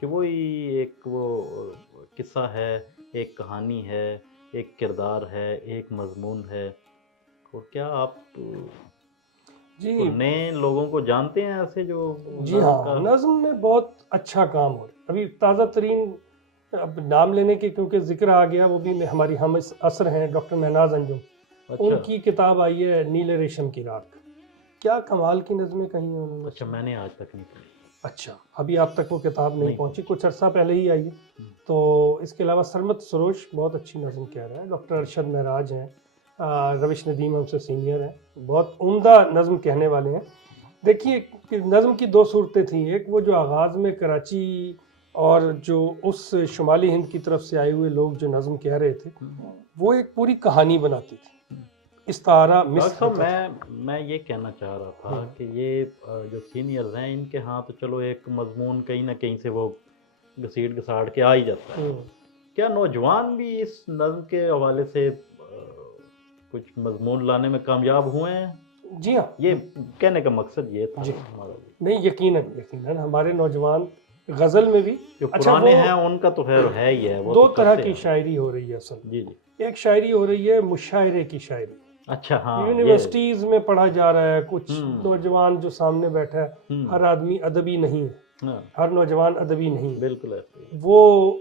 کہ وہی ایک وہ قصہ ہے، ایک کہانی ہے، ایک کردار ہے، ایک مضمون ہے؟ اور کیا آپ جی نئے لوگوں کو جانتے ہیں ایسے جو جی نظم ہاں، کا؟ نظم میں بہت اچھا کام ہو رہا ہے ابھی تازہ ترین، اب نام لینے کے کیونکہ ذکر آ گیا، وہ بھی ہماری ہم عصر ہیں ڈاکٹر مہناز انجم، ان اچھا کی کتاب آئی ہے نیلے ریشم کی رات، کیا کمال کی نظمیں کہی ہیں انہوں نے. اچھا، میں نے آج تک نہیں پڑھی. اچھا، ابھی آپ تک وہ کتاب نہیں نہیں پہنچی، کچھ عرصہ پہلے ہی آئی ہے. ہم، تو اس کے علاوہ سرمت سروش بہت اچھی نظم کہہ رہے ہیں، ڈاکٹر ارشد معراج ہیں، روش ندیم ہم سے سینئر ہیں، بہت عمدہ نظم کہنے والے ہیں. دیکھیے کہ نظم کی دو صورتیں تھیں، ایک وہ جو آغاز میں کراچی اور جو اس شمالی ہند کی طرف سے آئے ہوئے لوگ جو نظم کہہ رہے تھے، وہ ایک پوری کہانی بناتی تھی، استعارہ ڈاکٹر مصر صاحب ہوتا تھا. میں یہ کہنا چاہ رہا تھا کہ یہ جو سینئرز ہیں ان کے ہاں تو چلو ایک مضمون کہیں نہ کہیں سے وہ گھسیٹ گھساڑ کے آ ہی جاتا ہے. کیا نوجوان بھی اس نظم کے حوالے سے کچھ مضمون لانے میں کامیاب ہوئے ہیں؟ جی ہاں، یہ کہنے کا مقصد یہ تھا جی ہمارا. نہیں، یقیناً ہمارے نوجوان غزل میں بھی جو اچھا پرانے وہ ہیں ان کا تو خیر ہے ہی ہے، وہ دو تو طرح کرتے کی ہیں. شاعری ہو رہی ہے اصل. جی جی. ایک شاعری ہو رہی ہے مشاعرے کی شاعری، اچھا ہاں یہ یونیورسٹیز میں پڑھا جا رہا ہے، کچھ ہم، نوجوان جو سامنے بیٹھا ہے، ہم، ہر آدمی ادبی نہیں ہے، ہاں ہر نوجوان ادبی نہیں ہے. بالکل ایسے ہی. وہ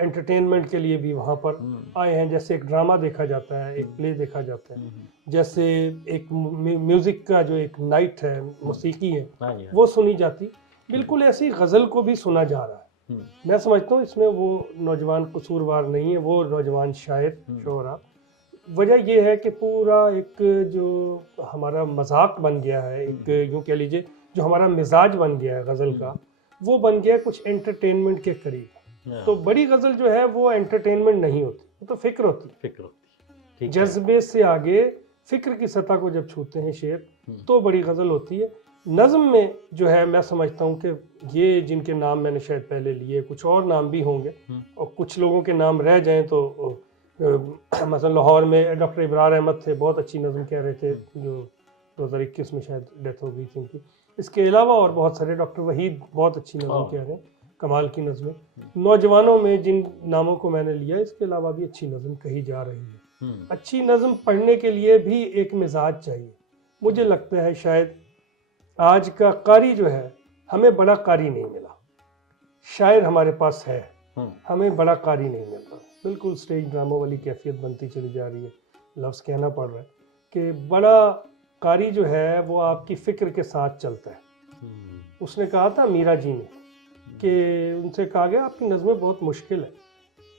انٹرٹینمنٹ کے لیے بھی وہاں پر ہم، آئے ہیں، جیسے ایک ڈرامہ دیکھا جاتا ہے، ایک ہم، پلے دیکھا جاتا ہے، ہم، جیسے ایک میوزک کا جو ایک نائٹ ہے، موسیقی ہے، ہاں جی، ہاں وہ سنی جاتی. بالکل ایسی غزل کو بھی سنا جا رہا ہے. ہم، میں سمجھتا ہوں اس میں وہ نوجوان قصوروار نہیں ہے، وہ نوجوان شاعر شعراء. وجہ یہ ہے کہ پورا ایک جو ہمارا مذاق بن گیا ہے، ایک یوں کہہ لیجیے جو ہمارا مزاج بن گیا ہے غزل کا، وہ بن گیا کچھ انٹرٹینمنٹ کے قریب. ہاں، تو بڑی غزل جو ہے وہ انٹرٹینمنٹ نہیں ہوتی، وہ تو فکر ہوتی ہے. فکر ہوتی ہے. ٹھیک ہے. جذبے سے آگے فکر کی سطح کو جب چھوتے ہیں شعر تو بڑی غزل ہوتی ہے. نظم میں جو ہے میں سمجھتا ہوں کہ یہ جن کے نام میں نے شاید پہلے لیے، کچھ اور نام بھی ہوں گے اور کچھ لوگوں کے نام رہ جائیں تو مثلا لاہور میں ڈاکٹر ابرار احمد تھے، بہت اچھی نظم کہہ رہے تھے، جو 2021 میں شاید ڈیتھ ہو گئی تھی ان کی. اس کے علاوہ اور بہت سارے، ڈاکٹر وحید بہت اچھی نظم کہہ رہے ہیں، کمال کی نظمیں. نوجوانوں میں جن ناموں کو میں نے لیا، اس کے علاوہ بھی اچھی نظم کہی جا رہی ہے. اچھی نظم پڑھنے کے لیے بھی ایک مزاج چاہیے. مجھے لگتا ہے شاید آج کا قاری جو ہے، ہمیں بڑا قاری نہیں ملا. شاعر ہمارے پاس ہے، ہمیں بڑا قاری نہیں ملتا. بالکل اسٹیج ڈراموں والی کیفیت بنتی چلی جا رہی ہے. لفظ کہنا پڑ رہا ہے کہ بڑا قاری جو ہے وہ آپ کی فکر کے ساتھ چلتا ہے. اس نے کہا تھا میرا جی نے کہ ان سے کہا گیا آپ کی نظمیں بہت مشکل ہے،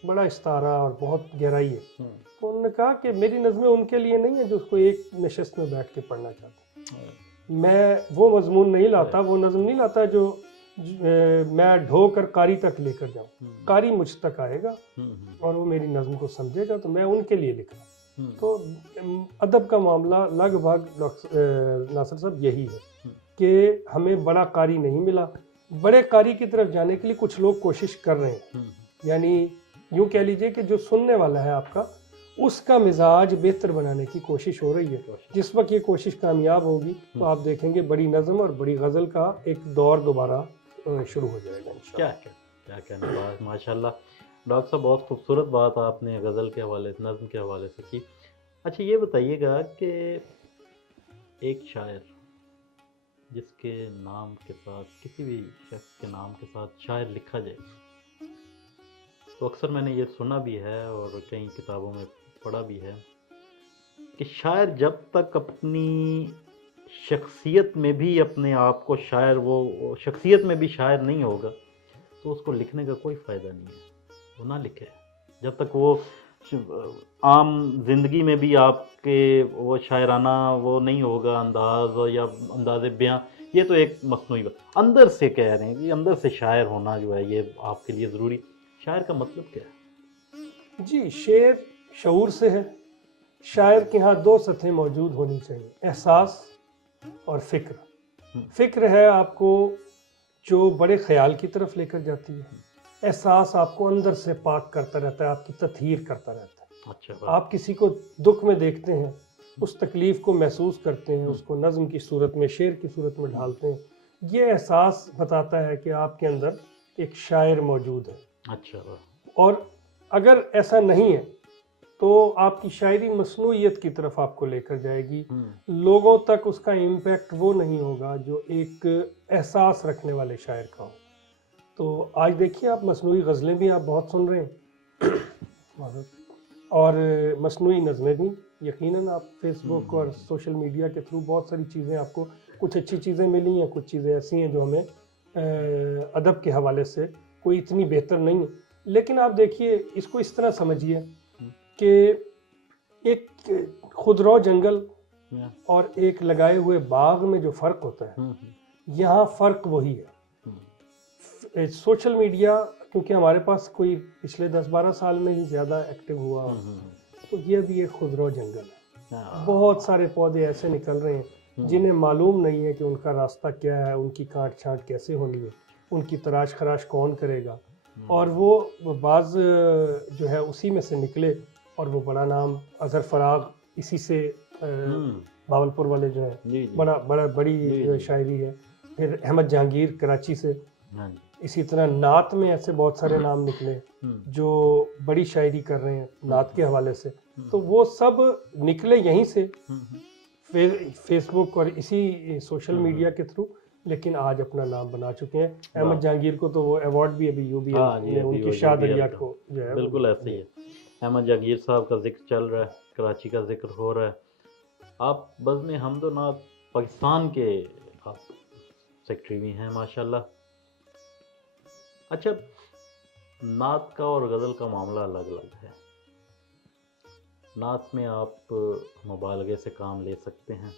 بڑا استعارہ اور بہت گہرائی ہے. تو انہوں نے کہا کہ میری نظمیں ان کے لیے نہیں ہیں جو اس کو ایک نشست میں بیٹھ کے پڑھنا چاہتے. میں وہ مضمون نہیں لاتا، وہ نظم نہیں لاتا جو میں ڈھو کر قاری تک لے کر جاؤں. قاری مجھ تک آئے گا اور وہ میری نظم کو سمجھے گا، تو میں ان کے لیے لکھ رہا ہوں. تو ادب کا معاملہ لگ بھگ ناصر صاحب یہی ہے کہ ہمیں بڑا قاری نہیں ملا. بڑے قاری کی طرف جانے کے لیے کچھ لوگ کوشش کر رہے ہیں، یعنی یوں کہہ لیجئے کہ جو سننے والا ہے آپ کا، اس کا مزاج بہتر بنانے کی کوشش ہو رہی ہے. جس وقت یہ کوشش کامیاب ہوگی تو آپ دیکھیں گے بڑی نظم اور بڑی غزل کا ایک دور دوبارہ شروع ہو جائے گا انشاءاللہ. کیا کہنا بات، ماشاء اللہ. ڈاکٹر صاحب بہت خوبصورت بات آپ نے غزل کے حوالے سے، نظم کے حوالے سے کی. اچھا یہ بتائیے گا کہ ایک شاعر جس کے نام کے ساتھ، کسی بھی شخص کے نام کے ساتھ شاعر لکھا جائے، تو اکثر میں نے یہ سنا بھی ہے اور کئی کتابوں میں پڑھا بھی ہے کہ شاعر جب تک اپنی شخصیت میں بھی اپنے آپ کو شاعر، وہ شخصیت میں بھی شاعر نہیں ہوگا تو اس کو لکھنے کا کوئی فائدہ نہیں ہے. وہ نہ لکھے جب تک وہ عام زندگی میں بھی آپ کے وہ شاعرانہ وہ نہیں ہوگا انداز یا انداز بیاں. یہ تو ایک مصنوعی بات، اندر سے کہہ رہے ہیں کہ اندر سے شاعر ہونا جو ہے یہ آپ کے لیے ضروری. شاعر کا مطلب کیا ہے؟ جی، شعر شعور سے ہے. شاعر کے ہاں دو سطحیں موجود ہونی چاہیے، احساس اور فکر. فکر ہے آپ کو جو بڑے خیال کی طرف لے کر جاتی ہے، احساس آپ کو اندر سے پاک کرتا رہتا ہے، آپ کی تطہیر کرتا رہتا ہے. اچھا، آپ کسی کو دکھ میں دیکھتے ہیں، اس تکلیف کو محسوس کرتے ہیں، اس کو نظم کی صورت میں، شعر کی صورت میں ڈھالتے ہیں. یہ احساس بتاتا ہے کہ آپ کے اندر ایک شاعر موجود ہے. اچھا. اور اگر ایسا نہیں ہے تو آپ کی شاعری مصنوعیت کی طرف آپ کو لے کر جائے گی, لوگوں تک اس کا امپیکٹ وہ نہیں ہوگا جو ایک احساس رکھنے والے شاعر کا ہو. تو آج دیکھیے آپ مصنوعی غزلیں بھی آپ بہت سن رہے ہیں اور مصنوعی نظمیں بھی. یقیناً آپ فیس بک اور سوشل میڈیا کے تھرو بہت ساری چیزیں آپ کو, کچھ اچھی چیزیں ملی ہیں, کچھ چیزیں ایسی ہیں جو ہمیں ادب کے حوالے سے کوئی اتنی بہتر نہیں ہے. لیکن آپ دیکھیے اس کو اس طرح سمجھیے کہ ایک خودرو جنگل اور ایک لگائے ہوئے باغ میں جو فرق ہوتا ہے, یہاں فرق وہی ہے. سوشل میڈیا کیونکہ ہمارے پاس کوئی پچھلے 10-12 سال میں ہی زیادہ ایکٹیو ہوا, تو یہ بھی ایک خودرو جنگل ہے. بہت سارے پودے ایسے نکل رہے ہیں جنہیں معلوم نہیں ہے کہ ان کا راستہ کیا ہے, ان کی کاٹ چھانٹ کیسے ہونی ہے, ان کی تراش خراش کون کرے گا, اور وہ بعض جو ہے اسی میں سے نکلے. اور وہ بڑا نام اظہر فراغ, اسی سے باولپور والے جو ہیں بڑی شاعری ہے. پھر احمد جہانگیر کراچی سے, اسی طرح نعت میں ایسے بہت سارے نام نکلے جو بڑی شاعری کر رہے ہیں نعت کے حوالے سے. تو وہ سب نکلے یہیں سے, فیس بک اور اسی سوشل میڈیا کے تھرو, لیکن آج اپنا نام بنا چکے ہیں. احمد جہانگیر کو تو وہ ایوارڈ بھی ابھی UBL نے ان کی شاہ دریا کو جو ہے بالکل ایسے ہی ہے. احمد جہانگیر صاحب کا ذکر چل رہا ہے, کراچی کا ذکر ہو رہا ہے. آپ بزم حمد و نعت پاکستان کے سیکٹری بھی ہیں ماشاءاللہ. اچھا, نعت کا اور غزل کا معاملہ الگ الگ ہے. نعت میں آپ مبالغے سے کام لے سکتے ہیں,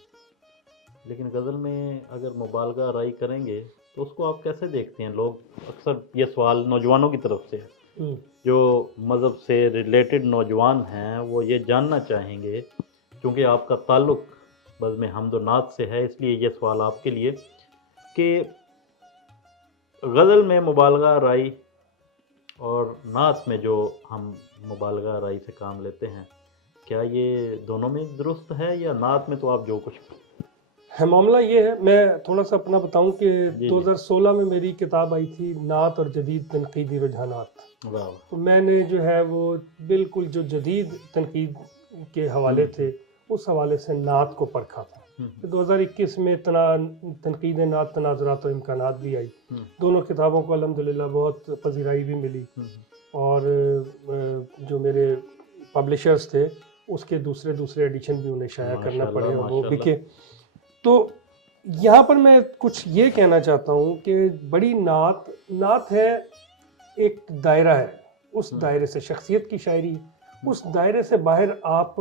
لیکن غزل میں اگر مبالغہ آرائی کریں گے تو اس کو آپ کیسے دیکھتے ہیں؟ لوگ اکثر یہ سوال نوجوانوں کی طرف سے ہے, جو مذہب سے ریلیٹڈ نوجوان ہیں وہ یہ جاننا چاہیں گے, کیونکہ آپ کا تعلق بزم حمد و نعت سے ہے, اس لیے یہ سوال آپ کے لیے کہ غزل میں مبالغہ آرائی اور نعت میں جو ہم مبالغہ آرائی سے کام لیتے ہیں, کیا یہ دونوں میں درست ہے, یا نعت میں تو آپ جو کچھ ہے؟ معاملہ یہ ہے, میں تھوڑا سا اپنا بتاؤں کہ 2016 میں میری کتاب آئی تھی نعت اور جدید تنقیدی رجحانات. تو میں نے جو ہے وہ بالکل جو جدید تنقید کے حوالے تھے اس حوالے سے نعت کو پرکھا تھا. 2021 میں تنقید نعت تناظرات و امکانات بھی آئی. دونوں کتابوں کو الحمدللہ بہت پذیرائی بھی ملی, اور جو میرے پبلشرز تھے اس کے دوسرے ایڈیشن بھی انہیں شائع کرنا پڑے اور وہ بکے. تو یہاں پر میں کچھ یہ کہنا چاہتا ہوں کہ بڑی نعت ہے, ایک دائرہ ہے, اس دائرے سے شخصیت کی شاعری, اس دائرے سے باہر آپ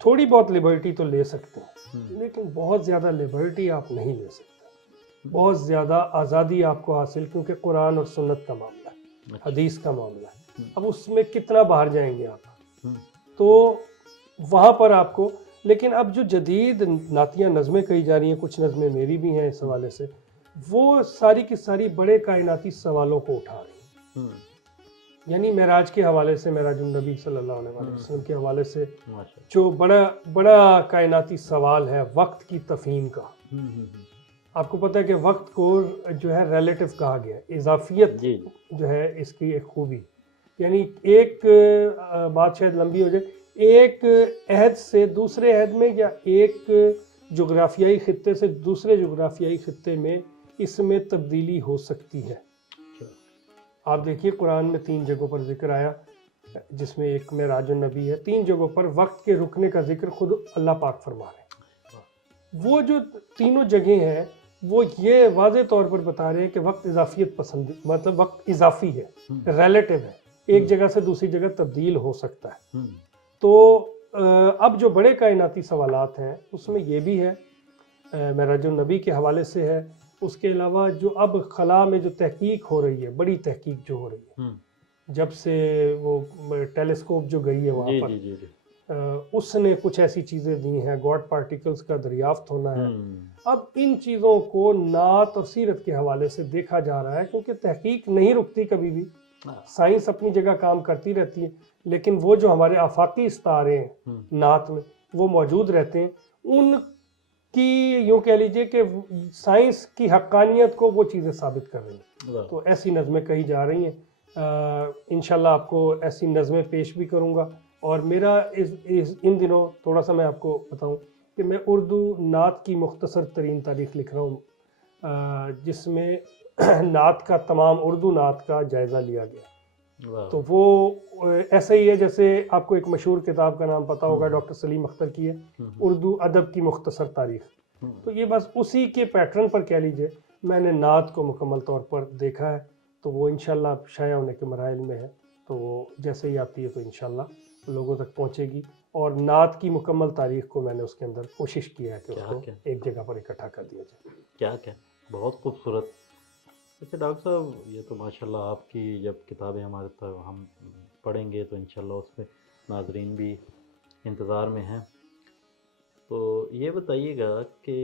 تھوڑی بہت لبرٹی تو لے سکتے ہیں, لیکن بہت زیادہ لبرٹی آپ نہیں لے سکتے. بہت زیادہ آزادی آپ کو حاصل, کیونکہ قرآن اور سنت کا معاملہ ہے, حدیث کا معاملہ ہے. اب اس میں کتنا باہر جائیں گے آپ, تو وہاں پر آپ کو. لیکن اب جو جدید نعتیہ نظمیں کہی جا رہی ہیں, کچھ نظمیں میری بھی ہیں اس حوالے سے, وہ ساری کی ساری بڑے کائناتی سوالوں کو اٹھا رہی ہیں. یعنی معراج کے حوالے سے, معراج النبی صلی اللہ علیہ وسلم کے حوالے سے جو بڑا کائناتی سوال ہے وقت کی تفہیم کا. آپ کو پتہ ہے کہ وقت کو جو ہے ریلیٹو کہا گیا ہے, اضافیت جو ہے اس کی ایک خوبی. یعنی ایک بات شاید لمبی ہو جائے, ایک عہد سے دوسرے عہد میں, یا ایک جغرافیائی خطے سے دوسرے جغرافیائی خطے میں, اس میں تبدیلی ہو سکتی ہے. آپ دیکھیے قرآن میں 3 جگہوں پر ذکر آیا, جس میں ایک معراج النبی ہے. 3 جگہوں پر وقت کے رکنے کا ذکر خود اللہ پاک فرما رہے ہیں. وہ جو تینوں جگہیں ہیں وہ یہ واضح طور پر بتا رہے ہیں کہ وقت اضافیت پسند, مطلب وقت اضافی ہے, ریلیٹو ہے, ایک جگہ سے دوسری جگہ تبدیل ہو سکتا ہے. تو اب جو بڑے کائناتی سوالات ہیں اس میں یہ بھی ہے, معراج النبی کے حوالے سے ہے. اس کے علاوہ جو اب خلا میں جو تحقیق ہو رہی ہے, بڑی تحقیق جو ہو رہی ہے, جب سے وہ ٹیلیسکوپ جو گئی ہے وہاں پر, اس نے کچھ ایسی چیزیں دی ہیں, گاڈ پارٹیکلز کا دریافت ہونا ہے. اب ان چیزوں کو نعت اور سیرت کے حوالے سے دیکھا جا رہا ہے, کیونکہ تحقیق نہیں رکتی کبھی بھی, سائنس اپنی جگہ کام کرتی رہتی ہے, لیکن وہ جو ہمارے آفاقی استعارے ہیں نعت میں وہ موجود رہتے ہیں. ان کی یوں کہہ لیجئے کہ سائنس کی حقانیت کو وہ چیزیں ثابت کر رہی ہیں. واہ. تو ایسی نظمیں کہی جا رہی ہیں. انشاءاللہ آپ کو ایسی نظمیں پیش بھی کروں گا. اور میرا ان دنوں تھوڑا سا میں آپ کو بتاؤں کہ میں اردو نعت کی مختصر ترین تاریخ لکھ رہا ہوں، جس میں نعت کا تمام اردو نعت کا جائزہ لیا گیا. واہ. تو وہ ایسا ہی ہے جیسے آپ کو ایک مشہور کتاب کا نام پتہ ہوگا، ڈاکٹر سلیم اختر کی ہے، اردو ادب کی مختصر تاریخ. تو یہ بس اسی کے پیٹرن پر کہہ لیجئے میں نے نعت کو مکمل طور پر دیکھا ہے. تو وہ انشاءاللہ شائع ہونے کے مراحل میں ہے. تو وہ جیسے ہی آتی ہے تو انشاءاللہ لوگوں تک پہنچے گی. اور نعت کی مکمل تاریخ کو میں نے اس کے اندر کوشش کی ہے کہ اس کو ایک جگہ پر اکٹھا کر دیا جائے. کیا بہت خوبصورت. اچھا ڈاکٹر صاحب، یہ تو ماشاءاللہ آپ کی جب کتابیں ہمارے تک ہم پڑھیں گے تو انشاءاللہ اس پہ ناظرین بھی انتظار میں ہیں. تو یہ بتائیے گا کہ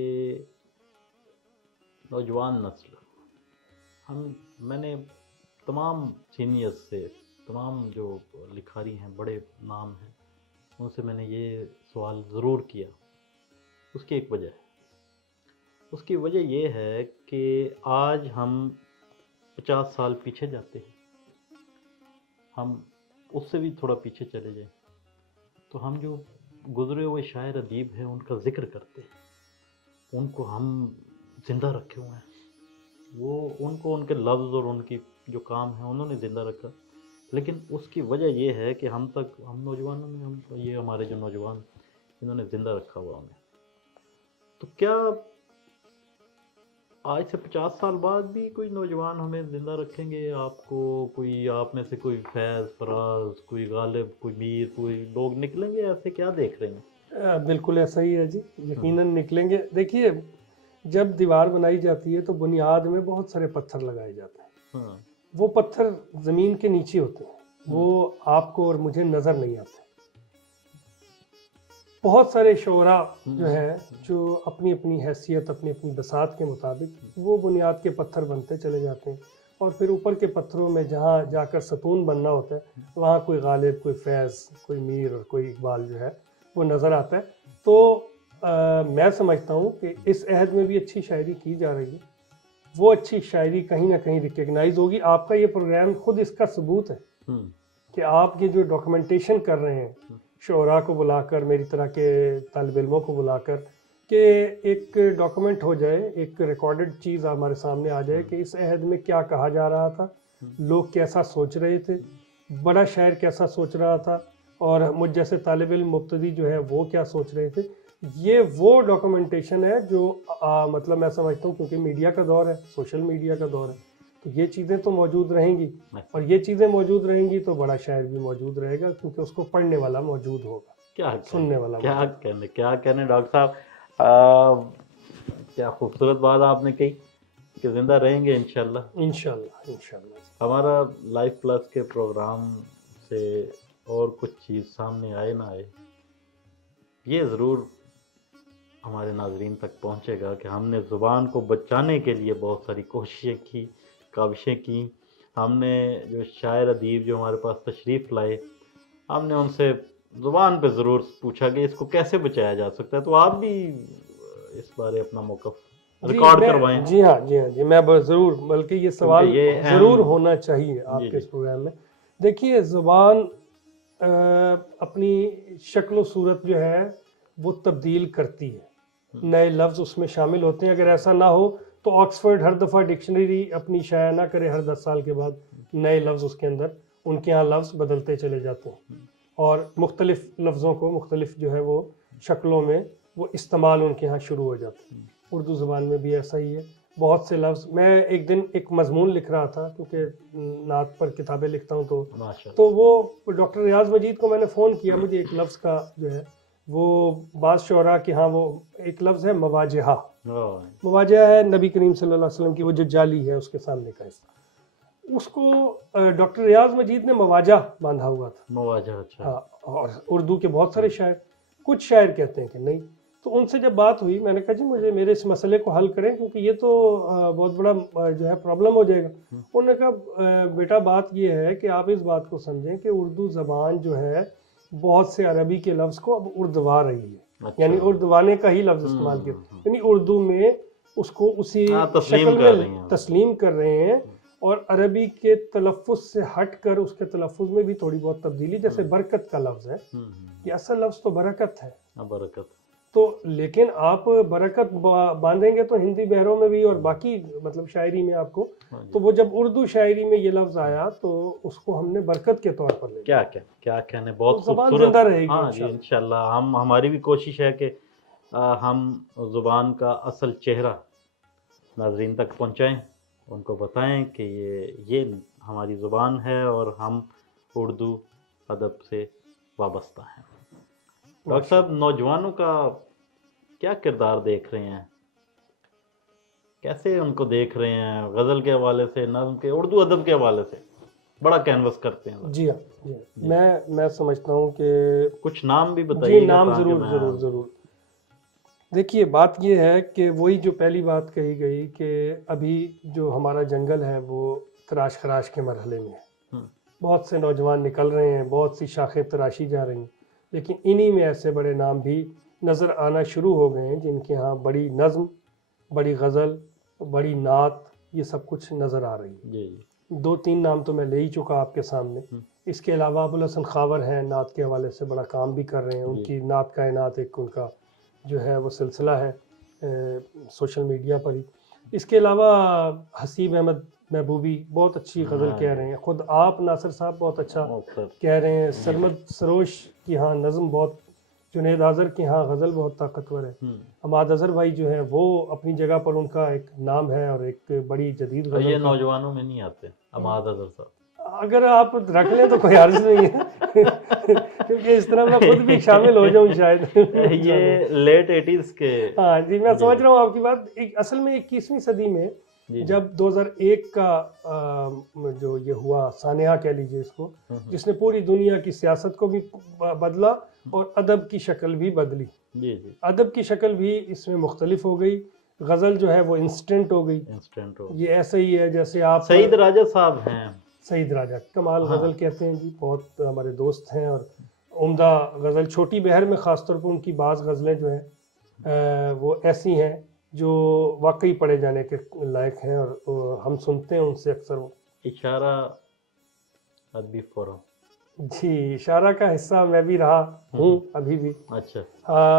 نوجوان نسل، میں نے تمام سینئرز سے، تمام جو لکھاری ہیں، بڑے نام ہیں، ان سے میں نے یہ سوال ضرور کیا. اس کی ایک وجہ ہے. اس کی وجہ یہ ہے کہ آج ہم 50 سال پیچھے جاتے ہیں، ہم اس سے بھی تھوڑا پیچھے چلے جائیں تو ہم جو گزرے ہوئے شاعر ادیب ہیں ان کا ذکر کرتے ہیں، ان کو ہم زندہ رکھے ہوئے ہیں. وہ ان کو ان کے لفظ اور ان کی جو کام ہیں انہوں نے زندہ رکھا. لیکن اس کی وجہ یہ ہے کہ ہم نوجوانوں نے یہ ہمارے جو نوجوان انہوں نے زندہ رکھا ہوا انہیں. تو کیا آج سے 50 سال بعد بھی کوئی نوجوان ہمیں زندہ رکھیں گے؟ آپ کو کوئی، آپ میں سے کوئی فیض، فراز، کوئی غالب، کوئی میر، کوئی لوگ نکلیں گے ایسے؟ کیا دیکھ رہے ہیں؟ بالکل ایسا ہی ہے جی، یقیناً نکلیں گے. دیکھیے، جب دیوار بنائی جاتی ہے تو بنیاد میں بہت سارے پتھر لگائے جاتے ہیں. وہ پتھر زمین کے نیچے ہوتے ہیں، وہ آپ کو اور مجھے نظر نہیں آتے. بہت سارے شعراء جو ہیں جو اپنی اپنی حیثیت، اپنی اپنی بساط کے مطابق وہ بنیاد کے پتھر بنتے چلے جاتے ہیں. اور پھر اوپر کے پتھروں میں جہاں جا کر ستون بننا ہوتا ہے وہاں کوئی غالب، کوئی فیض، کوئی میر اور کوئی اقبال جو ہے وہ نظر آتا ہے. تو میں سمجھتا ہوں کہ اس عہد میں بھی اچھی شاعری کی جا رہی ہے. وہ اچھی شاعری کہیں نہ کہیں ریکگنائز ہوگی. آپ کا یہ پروگرام خود اس کا ثبوت ہے کہ آپ یہ جو ڈاکومنٹیشن کر رہے ہیں، شعراء کو بلا کر، میری طرح کے طالب علموں کو بلا کر، کہ ایک ڈاکومنٹ ہو جائے، ایک ریکارڈڈ چیز ہمارے سامنے آ جائے کہ اس عہد میں کیا کہا جا رہا تھا، لوگ کیسا سوچ رہے تھے، بڑا شاعر کیسا سوچ رہا تھا، اور مجھ جیسے طالب علم مبتدی جو ہے وہ کیا سوچ رہے تھے. یہ وہ ڈاکومنٹیشن ہے جو مطلب میں سمجھتا ہوں، کیونکہ میڈیا کا دور ہے، سوشل میڈیا کا دور ہے، تو یہ چیزیں تو موجود رہیں گی. اور یہ چیزیں موجود رہیں گی تو بڑا شاعر بھی موجود رہے گا، کیونکہ اس کو پڑھنے والا موجود ہوگا، سننے والا. کیا کہنے ڈاکٹر صاحب، کیا خوبصورت بات آپ نے کہی کہ زندہ رہیں گے انشاءاللہ. انشاءاللہ. ہمارا لائف پلس کے پروگرام سے اور کچھ چیز سامنے آئے نہ آئے، یہ ضرور ہمارے ناظرین تک پہنچے گا کہ ہم نے زبان کو بچانے کے لیے بہت ساری کوششیں کی، کاوشیں کی. ہم نے جو شاعر ادیب جو ہمارے پاس تشریف لائے، ہم نے ان سے زبان پہ ضرور پوچھا کہ اس کو کیسے بچایا جا سکتا ہے. تو آپ بھی اس بارے اپنا موقف ریکارڈ کروائیں. جی ہاں، میں ضرور، بلکہ یہ سوال ضرور ہونا چاہیے آپ کے اس پروگرام میں. دیکھیے، زبان اپنی شکل و صورت جو ہے وہ تبدیل کرتی ہے، نئے لفظ اس میں شامل ہوتے ہیں. اگر ایسا نہ ہو تو آکسفورڈ ہر دفعہ ڈکشنری اپنی شائع نہ کرے، ہر 10 سال کے بعد نئے لفظ اس کے اندر، ان کے ہاں لفظ بدلتے چلے جاتے ہیں اور مختلف لفظوں کو مختلف جو ہے وہ شکلوں میں وہ استعمال ان کے ہاں شروع ہو جاتے ہیں. اردو زبان میں بھی ایسا ہی ہے. بہت سے لفظ، میں ایک دن ایک مضمون لکھ رہا تھا، کیونکہ نعت پر کتابیں لکھتا ہوں، تو وہ ڈاکٹر ریاض مجید کو میں نے فون کیا. مجھے ایک لفظ کا جو ہے وہ بعض شعراء کے ہاں وہ ایک لفظ ہے مواجہہ. مواجہہ ہے نبی کریم صلی اللہ علیہ وسلم کی وہ جو جالی ہے اس کے سامنے کا حصہ، اس کو ڈاکٹر ریاض مجید نے مواجہ باندھا ہوا تھا. مواجہ، اچھا. اور اردو کے بہت سارے شاعر، کچھ شاعر کہتے ہیں کہ نہیں. تو ان سے جب بات ہوئی، میں نے کہا جی میرے اس مسئلے کو حل کریں، کیونکہ یہ تو بہت بڑا جو ہے پرابلم ہو جائے گا. انہوں نے کہا بیٹا بات یہ ہے کہ آپ اس بات کو سمجھیں کہ اردو زبان جو ہے بہت سے عربی کے لفظ کو اب اردوا رہی ہے. اچھا، یعنی اردوانے کا ہی لفظ استعمال کیا، یعنی اردو میں اس کو اسی تسلیم شکل کر میں رہی ہیں، تسلیم کر رہے ہیں، اور عربی کے تلفظ سے ہٹ کر اس کے تلفظ میں بھی تھوڑی بہت تبدیلی، جیسے برکت کا لفظ ہے، یہ اصل لفظ تو برکت ہے، برکت، تو لیکن آپ برکت باندھیں گے تو ہندی بہروں میں بھی اور باقی مطلب شاعری میں آپ کو، تو وہ جب اردو شاعری میں یہ لفظ آیا تو اس کو ہم نے برکت کے طور پر لے لیا۔ کیا کہنے، بہت زبان خوبصورت، زندہ رہے گی ہاں جی انشاءاللہ، ہماری بھی کوشش ہے کہ ہم زبان کا اصل چہرہ ناظرین تک پہنچائیں، ان کو بتائیں کہ یہ ہماری زبان ہے اور ہم اردو ادب سے وابستہ ہیں۔ ڈاکٹر صاحب، نوجوانوں کا کیا کردار دیکھ رہے ہیں، کیسے ان کو دیکھ رہے ہیں غزل کے حوالے سے، نظم کے، اردو ادب کے حوالے سے بڑا کینوس کرتے ہیں؟ جی ہاں، میں سمجھتا ہوں کہ کچھ نام بھی بتائیے جی گا نام تاکہ میں ضرور دیکھیے، بات یہ ہے کہ وہی جو پہلی بات کہی گئی کہ ابھی جو ہمارا جنگل ہے وہ تراش خراش کے مرحلے میں ہے، بہت سے نوجوان نکل رہے ہیں، بہت سی شاخیں تراشی جا رہی ہیں، لیکن انہی میں ایسے بڑے نام بھی نظر آنا شروع ہو گئے ہیں جن کے ہاں بڑی نظم، بڑی غزل، بڑی نعت، یہ سب کچھ نظر آ رہی ہے۔ جی 2-3 نام تو میں لے ہی چکا آپ کے سامنے، اس کے علاوہ ابوالحسن خاور ہیں، نعت کے حوالے سے بڑا کام بھی کر رہے ہیں، ان کی نعت کائنات ایک ان کا جو ہے وہ سلسلہ ہے سوشل میڈیا پر ہی۔ اس کے علاوہ حسیب احمد محبوبی بہت اچھی غزل کہہ رہے ہیں، خود آپ ناصر صاحب بہت اچھا کہہ رہے ہیں، سرمد سروش کی ہاں نظم بہت، جنید آذر کی ہاں غزل بہت طاقتور ہے، حماد اظہر بھائی جو ہیں وہ اپنی جگہ پر ان کا ایک نام ہے اور ایک بڑی جدید غزل۔ یہ نوجوانوں میں نہیں آتے حماد اظہر صاحب، اگر آپ رکھ لیں تو کوئی عرض نہیں ہے کیونکہ اس طرح میں خود بھی شامل ہو جاؤں شاید۔ یہ لیٹ 80s کے، ہاں جی، میں سمجھ رہا ہوں آپ کی بات۔ اصل میں 21ویں صدی میں جب 2001 کا جو یہ ہوا سانحہ کہہ لیجیے اس کو، جس نے پوری دنیا کی سیاست کو بھی بدلا اور ادب کی شکل بھی بدلی، ادب کی شکل بھی اس میں مختلف ہو گئی، غزل جو ہے وہ انسٹنٹ ہو گئی، یہ ایسا ہی ہے جیسے آپ سعید راجہ صاحب ہیں، سعید راجہ کمال غزل کہتے ہیں جی، بہت ہمارے دوست ہیں اور عمدہ غزل، چھوٹی بہر میں خاص طور پر ان کی بعض غزلیں جو ہیں وہ ایسی ہیں جو واقعی پڑھے جانے کے لائق ہیں اور ہم سنتے ہیں ان سے اکثر۔ اشارہ ادبی فورم، جی اشارہ کا حصہ میں بھی رہا ہوں ابھی بھی۔ اچھا،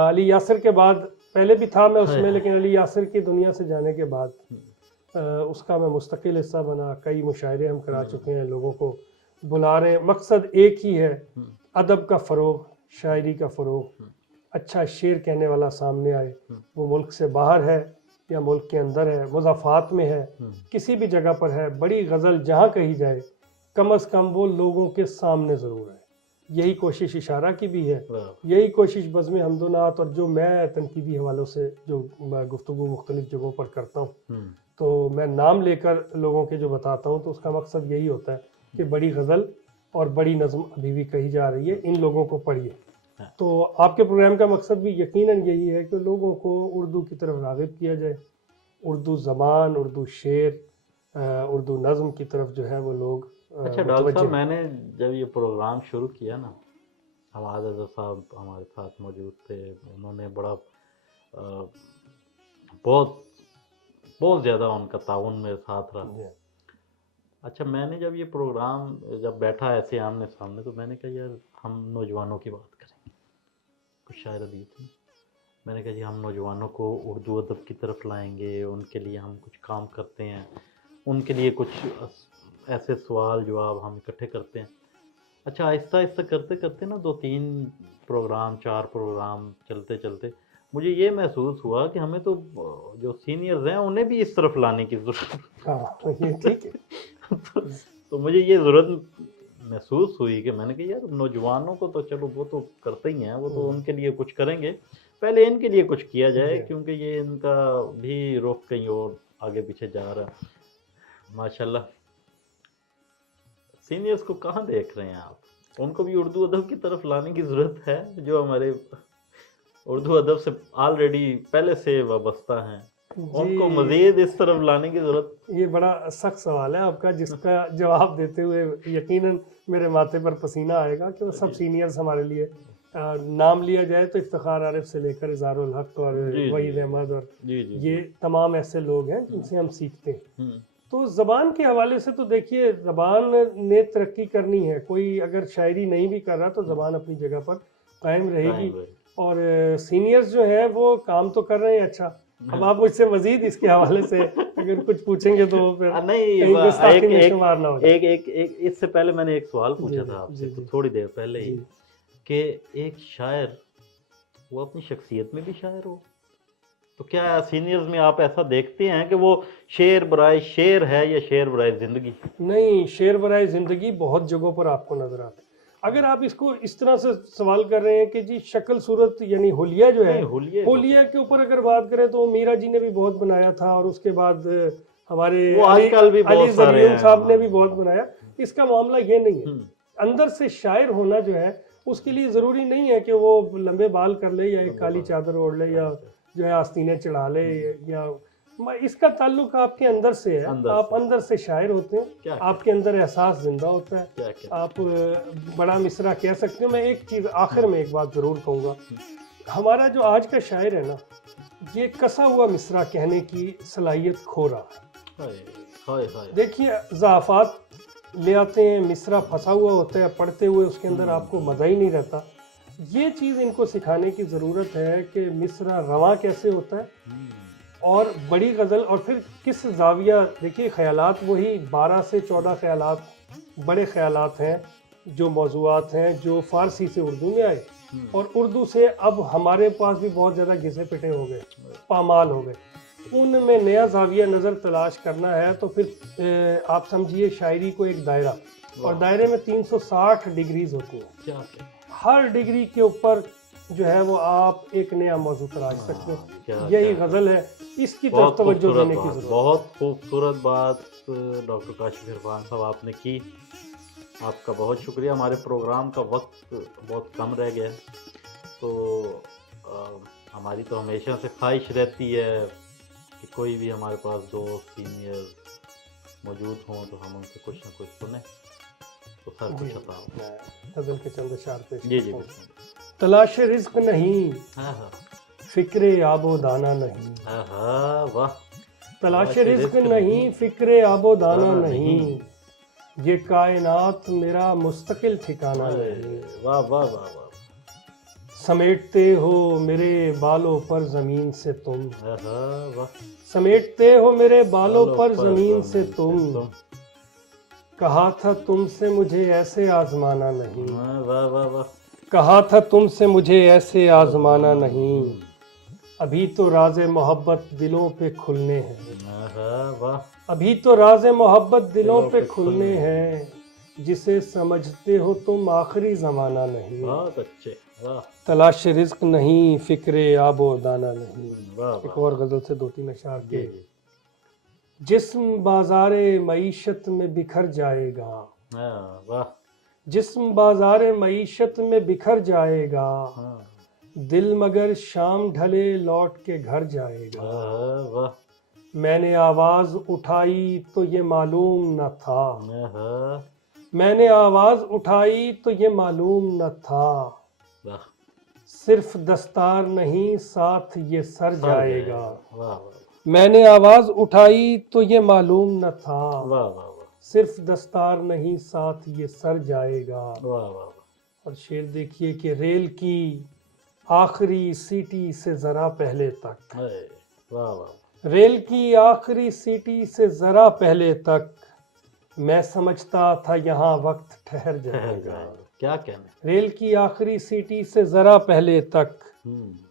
علی یاسر کے بعد، پہلے بھی تھا میں اس میں، لیکن علی یاسر کی دنیا سے جانے کے بعد اس کا میں مستقل حصہ بنا، کئی مشاعرے ہم کرا چکے ہیں، لوگوں کو بلا رہے ہیں، مقصد ایک ہی ہے، ادب کا فروغ، شاعری کا فروغ، اچھا شعر کہنے والا سامنے آئے، وہ ملک سے باہر ہے یا ملک کے اندر ہے، مضافات میں ہے، کسی بھی جگہ پر ہے، بڑی غزل جہاں کہی جائے کم از کم وہ لوگوں کے سامنے ضرور ہے۔ یہی کوشش اشارہ کی بھی ہے، یہی کوشش بزم حمد و نعت، اور جو میں تنقیدی حوالوں سے جو گفتگو مختلف جگہوں پر کرتا ہوں تو میں نام لے کر لوگوں کے جو بتاتا ہوں تو اس کا مقصد یہی ہوتا ہے کہ بڑی غزل اور بڑی نظم ابھی بھی کہی جا رہی ہے، ان لوگوں کو پڑھیے۔ تو آپ کے پروگرام کا مقصد بھی یقیناً یہی ہے کہ لوگوں کو اردو کی طرف راغب کیا جائے، اردو زبان، اردو شعر، اردو نظم کی طرف جو ہے وہ لوگ۔ اچھا ڈاکٹر صاحب، میں نے جب یہ پروگرام شروع کیا نا، حماد اظہر صاحب ہمارے ساتھ موجود تھے، انہوں نے بڑا بہت زیادہ ان کا تعاون میرے ساتھ رہا۔ اچھا، میں نے جب یہ پروگرام جب بیٹھا ایسے آمنے سامنے تو میں نے کہا یار ہم نوجوانوں کی بات کریں گے، کچھ شاعر ادیب تھے، میں نے کہا جی ہم نوجوانوں کو اردو ادب کی طرف لائیں گے، ان کے لیے ہم کچھ کام کرتے ہیں، ان کے لیے کچھ ایسے سوال جواب ہم اکٹھے کرتے ہیں۔ اچھا آہستہ آہستہ کرتے کرتے نا 2-3 پروگرام 4 پروگرام چلتے چلتے مجھے یہ محسوس ہوا کہ ہمیں تو جو سینئرز ہیں انہیں بھی اس طرف لانے کی ضرورت ہے۔ تو مجھے یہ ضرورت محسوس ہوئی کہ میں نے کہا یار نوجوانوں کو تو چلو وہ تو کرتے ہی ہیں، وہ تو ان کے لیے کچھ کریں گے، پہلے ان کے لیے کچھ کیا جائے، کیونکہ یہ ان کا بھی رخ کہیں اور آگے پیچھے جا رہا ہے۔ ماشاءاللہ، سینئرز کو کہاں دیکھ رہے ہیں آپ؟ ان کو بھی اردو ادب کی طرف لانے کی ضرورت ہے، جو ہمارے اردو ادب سے آلریڈی پہلے سے وابستہ ہیں، ان کو مزید اس طرف لانے کی ضرورت۔ یہ بڑا سخت سوال ہے آپ کا، جس کا جواب دیتے ہوئے یقیناً میرے ماتھے پر پسینہ آئے گا کہ وہ سب سینئرز ہمارے لیے نام لیا جائے تو افتخار عارف سے لے کر اظہار الحق اور جی، وحید جی، احمد اور جی جی یہ تمام ایسے لوگ ہیں جن سے ہم سیکھتے ہیں. ہوں، تو زبان کے حوالے سے تو دیکھیے زبان نے ترقی کرنی ہے. کوئی اگر شاعری نہیں بھی کر رہا تو زبان اپنی جگہ پر قائم رہے گی. قائم رہے. اور سینئرز جو ہیں وہ کام تو کر رہے ہیں اچھا. اب آپ مجھ سے مزید اس کے حوالے سے اگر کچھ پوچھیں گے تو پھر نہیں کہیں گستاخی میں ایک شمار نہ ہو جائے. ایک اس سے پہلے میں نے ایک سوال جی، پوچھا جی، تھا آپ جی، سے جی. تھوڑی دیر پہلے ہی جی. کہ ایک شاعر وہ اپنی شخصیت میں بھی شاعر ہو. تو کیا سینئرز میں آپ ایسا دیکھتے ہیں کہ وہ شعر برائے شعر ہے یا شعر برائے زندگی؟ نہیں، شعر برائے زندگی بہت جگہوں پر آپ کو نظر آتا ہے. اگر آپ اس کو اس طرح سے سوال کر رہے ہیں کہ جی شکل صورت یعنی حلیہ جو ہے، نہیں، حلیے حلیہ کے اوپر اگر بات کریں تو میرا جی نے بھی بہت بنایا تھا اور اس کے بعد ہمارے وہ آج کل بھی علی بہت سارے زریون ہیں. صاحب نے بھی بہت بنایا. اس کا معاملہ یہ نہیں ہے. ہوں، اندر سے شاعر ہونا جو ہے اس کے لیے ضروری نہیں ہے کہ وہ لمبے بال کر لے یا ایک کالی چادر اوڑھ لے یا جو ہے آستینیں چڑھا لے یا اس کا تعلق آپ کے اندر سے ہے. اندر آپ سے. اندر سے شاعر ہوتے ہیں. کیا آپ کے اندر احساس زندہ ہوتا ہے. کیا کیا آپ بڑا مصرع کہہ سکتے ہیں. میں ایک چیز آخر میں ایک بات ضرور کہوں گا. ہمارا جو آج کا شاعر ہے نا یہ کسا ہوا مصرع کہنے کی صلاحیت کھو رہا ہے. ہائے ہائے ہائے. دیکھیے ضعفات لے آتے ہیں، مصرع پھنسا ہوا ہوتا ہے، پڑھتے ہوئے اس کے اندر آپ کو مزہ ہی نہیں رہتا. یہ چیز ان کو سکھانے کی ضرورت ہے کہ مصرع رواں کیسے ہوتا ہے ہوں، اور بڑی غزل اور پھر کس زاویہ. دیکھیے خیالات وہی 12 سے 14 خیالات بڑے خیالات ہیں جو موضوعات ہیں جو فارسی سے اردو میں آئے اور اردو سے اب ہمارے پاس بھی بہت زیادہ گھسے پٹے ہو گئے، پامال ہو گئے. ان میں نیا زاویہ نظر تلاش کرنا ہے تو پھر آپ سمجھیے شاعری کو ایک دائرہ، اور دائرے میں 360 ڈگریز ہوتی ہیں. کیا کیا ہر ڈگری کے اوپر جو ہے وہ آپ ایک نیا موضوع تلاش سکتے ہیں. کیا یہی کیا. غزل ہے، اس کی بہت طرف توجہ خوبصورت دینے کی بات، ضرورت. بہت خوبصورت بات ڈاکٹر کاشف عرفان صاحب آپ نے کی. آپ کا بہت شکریہ. ہمارے پروگرام کا وقت بہت کم رہ گیا ہے تو ہماری تو ہمیشہ سے خواہش رہتی ہے کہ کوئی بھی ہمارے پاس دوست سینئر موجود ہوں تو ہم ان سے کچھ نہ کچھ سنیں تو سر جی کچھ عطا ہو. میں غزل کے چند اشعار پیش جی جی کرتا ہوں. بالکل. تلاش رزق نہیں، ہاں ہاں فکر آب و دانہ نہیں. ہاں ہاں واہ. تلاش رزق نہیں، فکر آب و دانہ نہیں. یہ کائنات میرا مستقل ٹھکانہ نہیں. واہ واہ واہ واہ. سمیٹتے ہو میرے بالوں پر زمین سے تم، ہاں ہاں واہ. سمیٹتے ہو میرے بالوں پر زمین سے تم. تم. کہا تھا تم سے مجھے ایسے آزمانا نہیں. ہاں، واہ واہ واہ. کہا تھا تم سے مجھے ایسے آزمانا نہیں. ابھی تو راز محبت دلوں پہ کھلنے ہیں. ہاں ہاں واہ. ابھی تو راز محبت دلوں پہ کھلنے ہیں. جسے سمجھتے ہو تم آخری زمانہ نہیں. بہت اچھے. واہ تلاش رزق نہیں، فکر آب و دانہ نہیں. واہ ایک واہ. اور غزل سے 2-3 اشعار جی کے. جی. جسم بازار معیشت میں بکھر جائے گا. ہاں واہ. جسم بازار معیشت میں بکھر جائے گا. ہاں دل مگر شام ڈھلے لوٹ کے گھر جائے گا. ہاں واہ. میں نے آواز اٹھائی تو یہ معلوم نہ تھا. ہاں میں نے آواز اٹھائی تو یہ معلوم نہ تھا. واہ. صرف دستار نہیں ساتھ یہ سر جائے گا. واہ واہ میں نے آواز اٹھائی تو یہ معلوم نہ تھا. واہ واہ واہ. صرف دستار نہیں ساتھ یہ سر جائے گا. واہ واہ واہ. اور شعر دیکھیے کہ ریل کی آخری سیٹی سے ذرا پہلے تک، ہائے، واہ واہ. ریل کی آخری سیٹی سے ذرا پہلے تک میں سمجھتا تھا یہاں وقت ٹھہر جائے گا. کیا کہنا. ریل کی آخری سیٹی سے ذرا پہلے تک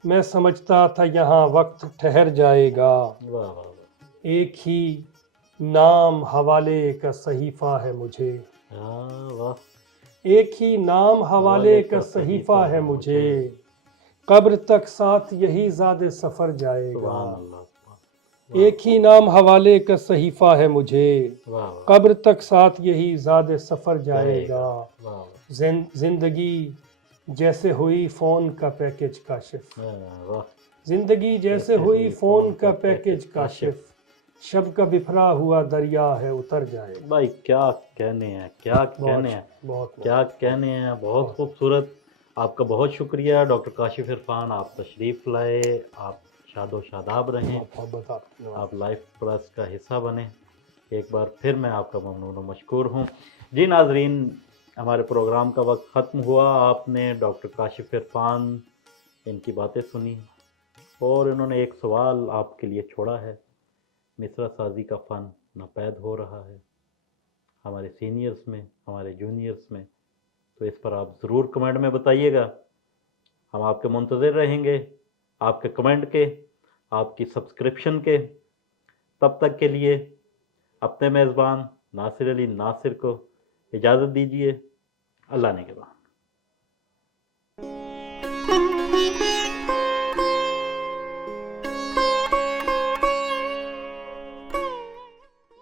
میں سمجھتا تھا یہاں وقت ٹھہر جائے گا. واہ واہ واہ. ایک ہی نام حوالے کا صحیفہ ہے مجھے. ہاں واہ. ایک ہی نام حوالے کا صحیفہ ہے مجھے. قبر تک ساتھ یہی زاد سفر جائے گا. سبحان اللہ. ایک ہی نام حوالے کا صحیفہ ہے مجھے. واہ واہ. قبر تک ساتھ یہی زاد سفر جائے گا. واہ زندگی جیسے ہوئی فون کا پیکج کاشف. واہ. زندگی جیسے ہوئی فون کا پیکج کاشف. شب کا بکھرا ہوا دریا ہے اتر جائے گا. بھائی کیا کہنے ہیں، کیا کہنے ہیں، بہت کیا کہنے ہیں. بہت خوبصورت. آپ کا بہت شکریہ ڈاکٹر کاشف عرفان، آپ تشریف لائے، آپ شاد و شاداب رہیں، محبت آپ لائف پلس کا حصہ بنیں، ایک بار پھر میں آپ کا ممنون و مشکور ہوں۔ جی ناظرین، ہمارے پروگرام کا وقت ختم ہوا، آپ نے ڈاکٹر کاشف عرفان ان کی باتیں سنی اور انہوں نے ایک سوال آپ کے لیے چھوڑا ہے، مصرع سازی کا فن ناپید ہو رہا ہے ہمارے سینئرز میں، ہمارے جونیئرز میں، تو اس پر آپ ضرور کمنٹ میں بتائیے گا، ہم آپ کے منتظر رہیں گے، آپ کے کمنٹ کے، آپ کی سبسکرپشن کے۔ تب تک کے لیے اپنے میزبان ناصر علی ناصر کو اجازت دیجیے، اللہ نے کے بعد۔